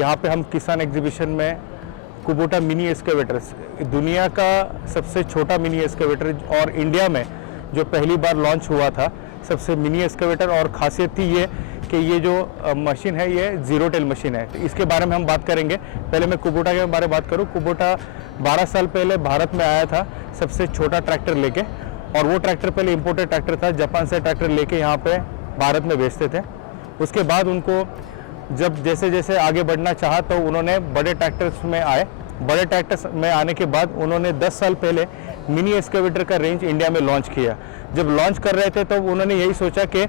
यहाँ पे हम किसान एग्जीबिशन में कुबोटा मिनी एक्सकेवेटर, दुनिया का सबसे छोटा मिनी एक्सकेवेटर और इंडिया में जो पहली बार लॉन्च हुआ था, सबसे मिनी एक्सकेवेटर। और खासियत थी ये कि ये जो मशीन है ये जीरो टेल मशीन है। तो इसके बारे में हम बात करेंगे। पहले मैं कुबोटा के बारे में बात करूँ। कुबोटा 12 साल पहले भारत में आया था सबसे छोटा ट्रैक्टर लेके, और वो ट्रैक्टर पहले इंपोर्टेड ट्रैक्टर था, जापान से ट्रैक्टर लेके यहाँ पे भारत में बेचते थे। उसके बाद उनको जब जैसे जैसे आगे बढ़ना चाहा तो उन्होंने बड़े ट्रैक्टर्स में आए। बड़े ट्रैक्टर्स में आने के बाद उन्होंने 10 साल पहले मिनी एक्सकेवेटर का रेंज इंडिया में लॉन्च किया। जब लॉन्च कर रहे थे तो उन्होंने यही सोचा कि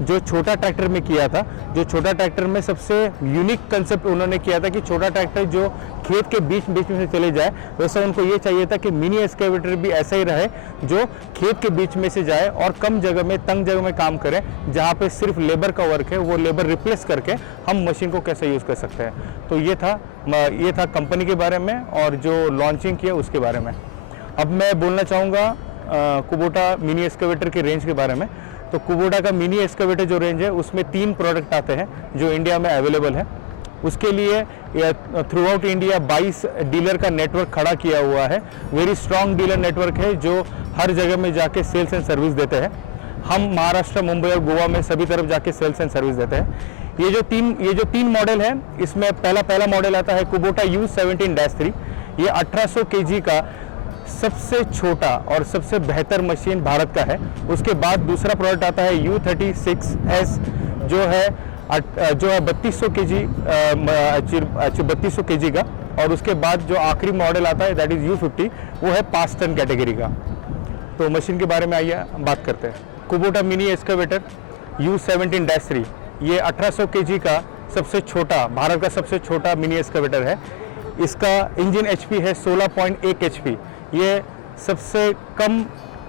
जो छोटा ट्रैक्टर में किया था, जो छोटा ट्रैक्टर में सबसे यूनिक कंसेप्ट उन्होंने किया था कि छोटा ट्रैक्टर जो खेत के बीच बीच में से चले जाए, वैसा उनको ये चाहिए था कि मिनी एक्सकेवेटर भी ऐसा ही रहे जो खेत के बीच में से जाए और कम जगह में, तंग जगह में काम करे, जहाँ पे सिर्फ लेबर का वर्क है, वो लेबर रिप्लेस करके हम मशीन को कैसे यूज़ कर सकते हैं। तो ये था कंपनी के बारे में और जो लॉन्चिंग किया उसके बारे में। अब मैं बोलना चाहूँगा कुबोटा मिनी एक्सकेवेटर के रेंज के बारे में। तो कुबोटा का मिनी एक्सकेवेटर जो रेंज है उसमें 3 प्रोडक्ट आते हैं जो इंडिया में अवेलेबल है। उसके लिए थ्रू आउट इंडिया 22 डीलर का नेटवर्क खड़ा किया हुआ है। वेरी स्ट्रॉन्ग डीलर नेटवर्क है जो हर जगह में जाके सेल्स एंड सर्विस देते हैं। हम महाराष्ट्र, मुंबई और गोवा में सभी तरफ जाके सेल्स एंड सर्विस देते हैं। ये जो तीन मॉडल है, इसमें पहला मॉडल आता है कुबोटा U17-3। ये 1800 kg का सबसे छोटा और सबसे बेहतर मशीन भारत का है। उसके बाद दूसरा प्रोडक्ट आता है U36S जो है 3200 kg का। और उसके बाद जो आखिरी मॉडल आता है दैट इज U50, वो है 5 टन कैटेगरी का। तो मशीन के बारे में आइए बात करते हैं। कुबोटा मिनी एक्सकेवेटर U17-3 ये 1800 kg का सबसे छोटा, भारत का सबसे छोटा मिनी एक्सकेवेटर है। इसका इंजन HP है 16.1 HP। ये सबसे कम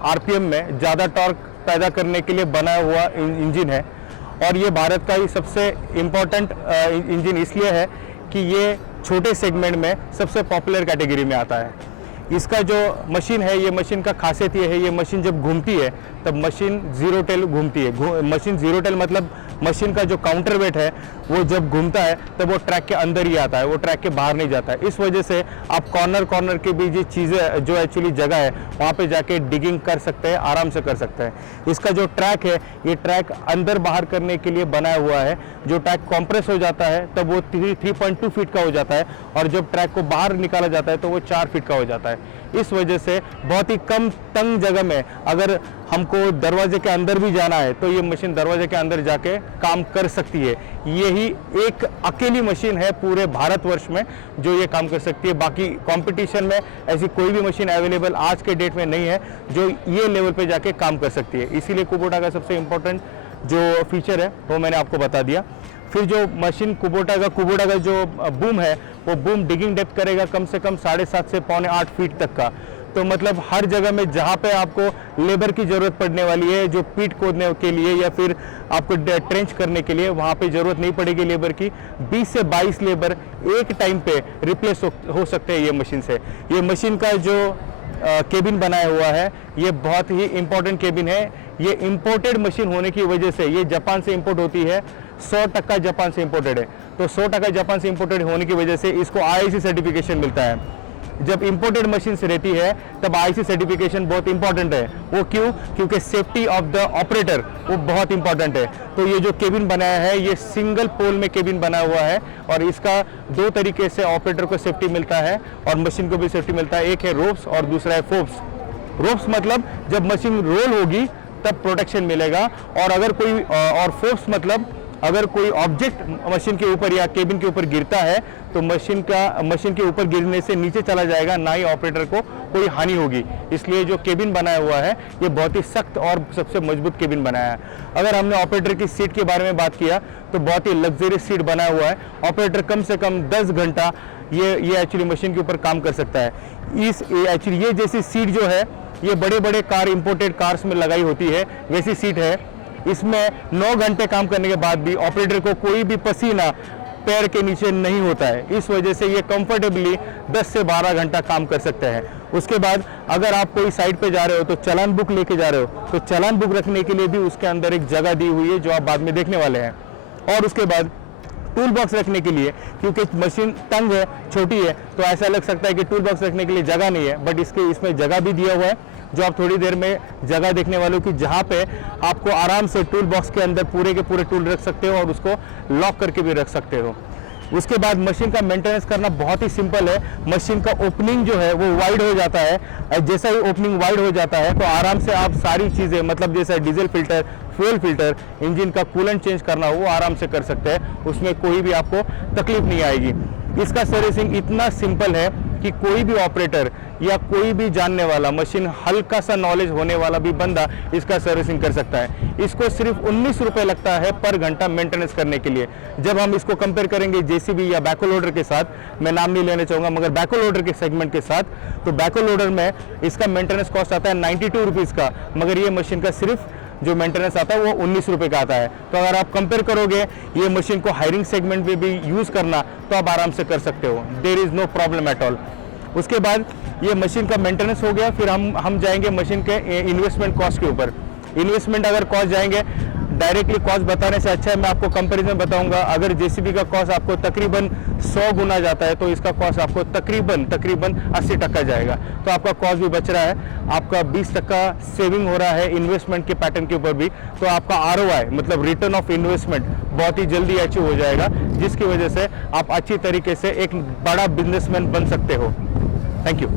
RPM में ज़्यादा टॉर्क पैदा करने के लिए बना हुआ इंजन है। और ये भारत का ही सबसे इम्पोर्टेंट इंजन इसलिए है कि ये छोटे सेगमेंट में सबसे पॉपुलर कैटेगरी में आता है। इसका जो मशीन है, ये मशीन का खासियत ये है, ये मशीन जब घूमती है तब मशीन जीरो टेल घूमती है। मशीन जीरो टेल मतलब मशीन का जो काउंटर वेट है वो जब घूमता है तब वो ट्रैक के अंदर ही आता है, वो ट्रैक के बाहर नहीं जाता है। इस वजह से आप कॉर्नर के बीच ये चीज़ें जो एक्चुअली जगह है वहाँ पे जाके डिगिंग कर सकते हैं, आराम से कर सकते हैं। इसका जो ट्रैक है ये ट्रैक अंदर बाहर करने के लिए बनाया हुआ है। जो ट्रैक कॉम्प्रेस हो जाता है तब वो 3.2 फीट का हो जाता है, और जब ट्रैक को बाहर निकाला जाता है तो वो 4 फीट का हो जाता है। इस वजह से बहुत ही कम तंग जगह में अगर हमको दरवाजे के अंदर भी जाना है तो ये मशीन दरवाजे के अंदर जाके काम कर सकती है। यही एक अकेली मशीन है पूरे भारतवर्ष में जो ये काम कर सकती है। बाकी कंपटीशन में ऐसी कोई भी मशीन अवेलेबल आज के डेट में नहीं है जो ये लेवल पे जाके काम कर सकती है। इसीलिए कुबोटा का सबसे इम्पोर्टेंट जो फीचर है वो मैंने आपको बता दिया। फिर जो मशीन कुबोटा का जो बूम है वो बूम डिगिंग डेप्थ करेगा कम से कम 7.5 से 7.25 फीट तक का। तो मतलब हर जगह में जहाँ पे आपको लेबर की ज़रूरत पड़ने वाली है, जो पीट खोदने के लिए या फिर आपको ट्रेंच करने के लिए, वहाँ पे ज़रूरत नहीं पड़ेगी लेबर की। 20 से 22 लेबर एक टाइम पे रिप्लेस हो सकते हैं ये मशीन से। ये मशीन का जो केबिन बनाया हुआ है ये बहुत ही इम्पोर्टेंट केबिन है। ये इम्पोर्टेड मशीन होने की वजह से, ये जापान से इंपोर्ट होती है, 100% जापान से इंपोर्टेड है। तो 100% जापान से इंपोर्टेड होने की वजह से इसको IIC सर्टिफिकेशन मिलता है। जब इंपोर्टेड मशीन से रहती है तब IIC सर्टिफिकेशन बहुत इंपॉर्टेंट है। वो क्यों? क्योंकि सेफ्टी ऑफ द ऑपरेटर वो बहुत इंपॉर्टेंट है। तो ये जो केबिन बनाया है ये सिंगल पोल में केबिन बना हुआ है, और इसका 2 तरीके से ऑपरेटर को सेफ्टी मिलता है और मशीन को भी सेफ्टी मिलता है। एक है रोप्स और दूसरा है फोप्स। रोप्स मतलब जब मशीन रोल होगी तब प्रोटेक्शन मिलेगा, और अगर कोई और फोर्स मतलब अगर कोई ऑब्जेक्ट मशीन के ऊपर या केबिन के ऊपर गिरता है तो मशीन के ऊपर गिरने से नीचे चला जाएगा, ना ही ऑपरेटर को कोई हानि होगी। इसलिए जो केबिन बनाया हुआ है ये बहुत ही सख्त और सबसे मजबूत केबिन बनाया है। अगर हमने ऑपरेटर की सीट के बारे में बात किया तो बहुत ही लग्जरियस सीट बनाया हुआ है। ऑपरेटर कम से कम 10 घंटा ये एक्चुअली मशीन के ऊपर काम कर सकता है। एक्चुअली ये जैसी सीट जो है ये बड़े कार, इंपोर्टेड कार्स में लगाई होती है, वैसी सीट है। इसमें 9 घंटे काम करने के बाद भी ऑपरेटर को कोई भी पसीना पैर के नीचे नहीं होता है। इस वजह से ये कंफर्टेबली 10 से 12 घंटा काम कर सकते हैं। उसके बाद अगर आप कोई साइड पे जा रहे हो तो चालान बुक लेके जा रहे हो तो चालान बुक रखने के लिए भी उसके अंदर एक जगह दी हुई है जो आप बाद में देखने वाले हैं। और उसके बाद टूल बॉक्स रखने के लिए, क्योंकि मशीन तंग है, छोटी है, तो ऐसा लग सकता है कि टूल बॉक्स रखने के लिए जगह नहीं है, बट इसमें जगह भी दिया हुआ है, जो आप थोड़ी देर में जगह देखने वालों की, जहाँ पे आपको आराम से टूल बॉक्स के अंदर पूरे के पूरे टूल रख सकते हो और उसको लॉक करके भी रख सकते हो। उसके बाद मशीन का मेंटेनेंस करना बहुत ही सिंपल है। मशीन का ओपनिंग जो है वो वाइड हो जाता है, जैसा ही ओपनिंग वाइड हो जाता है तो आराम से आप सारी चीज़ें, मतलब जैसे diesel filter, fuel filter, engine का कूलेंट चेंज करना हो, वो आराम से कर सकते हैं, उसमें कोई भी आपको तकलीफ नहीं आएगी। इसका सर्विसिंग इतना सिंपल है कि कोई भी ऑपरेटर या कोई भी जानने वाला, मशीन हल्का सा नॉलेज होने वाला भी बंदा इसका सर्विसिंग कर सकता है। इसको सिर्फ 19 रुपये लगता है पर घंटा मेंटेनेंस करने के लिए। जब हम इसको कंपेयर करेंगे जेसीबी या बैको लोडर के साथ, मैं नाम नहीं लेना चाहूँगा, मगर बैको लोडर के सेगमेंट के साथ, तो बैको लोडर में इसका मेंटेनेंस कॉस्ट आता है 92 रुपीज़ का, मगर ये मशीन का सिर्फ जो मेंटेनेंस आता है वो 19 रुपये का आता है। तो अगर आप कंपेयर करोगे ये मशीन को हायरिंग सेगमेंट में भी यूज़ करना, तो आप आराम से कर सकते हो, there is no problem at all. उसके बाद ये मशीन का मेंटेनेंस हो गया, फिर हम जाएंगे मशीन के इन्वेस्टमेंट कॉस्ट के ऊपर। इन्वेस्टमेंट अगर कॉस्ट जाएंगे, डायरेक्टली कॉस्ट बताने से अच्छा है मैं आपको कंपैरिजन बताऊंगा। अगर जेसीबी का कॉस्ट आपको तकरीबन 100 गुना जाता है, तो इसका कॉस्ट आपको तकरीबन 80% जाएगा, तो आपका कॉस्ट भी बच रहा है, आपका 20% सेविंग हो रहा है इन्वेस्टमेंट के पैटर्न के ऊपर भी, तो आपका ROI मतलब रिटर्न ऑफ इन्वेस्टमेंट बहुत ही जल्दी अचीव हो जाएगा, जिसकी वजह से आप अच्छी तरीके से एक बड़ा बिजनेसमैन बन सकते हो। Thank you.